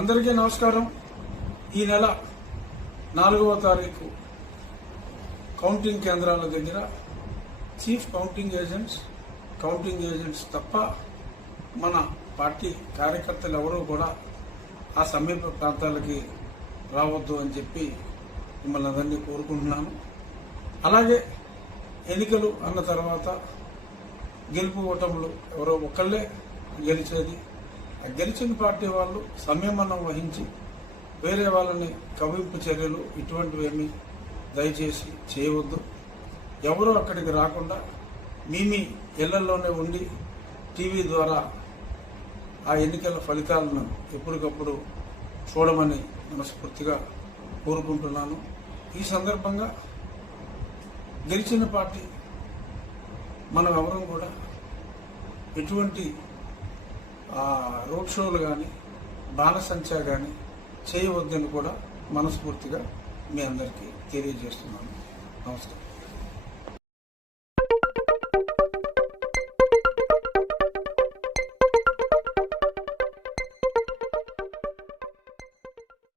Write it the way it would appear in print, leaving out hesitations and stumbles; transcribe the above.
అందరికీ నమస్కారం. ఈ నెల 4వ తారీఖు కౌంటింగ్ కేంద్రాల దగ్గర చీఫ్ కౌంటింగ్ ఏజెంట్స్ తప్ప మన పార్టీ కార్యకర్తలు ఎవరూ కూడా ఆ సమీప ప్రాంతాలకి రావద్దు అని చెప్పి మిమ్మల్ని అందరినీ కోరుకుంటున్నాను. అలాగే ఎన్నికలు అన్న తర్వాత గెలుపు ఓటములు ఎవరో ఒకళ్ళే గెలిచేది. ఆ గెలిచిన పార్టీ వాళ్ళు సంయమనం వహించి వేరే వాళ్ళని కవింపు చర్యలు ఇటువంటివేమీ దయచేసి చేయవద్దు. ఎవరూ అక్కడికి రాకుండా మీ ఇళ్లలోనే ఉండి టీవీ ద్వారా ఆ ఎన్నికల ఫలితాలను ఎప్పటికప్పుడు చూడమని మనస్ఫూర్తిగా కోరుకుంటున్నాను. ఈ సందర్భంగా గెలిచిన పార్టీ మనం ఎవరం కూడా ఎటువంటి రోడ్ షోలు కానీ బాణసంచా కానీ చేయవద్దని కూడా మనస్ఫూర్తిగా మీ అందరికీ తెలియజేస్తున్నాను. నమస్కారం.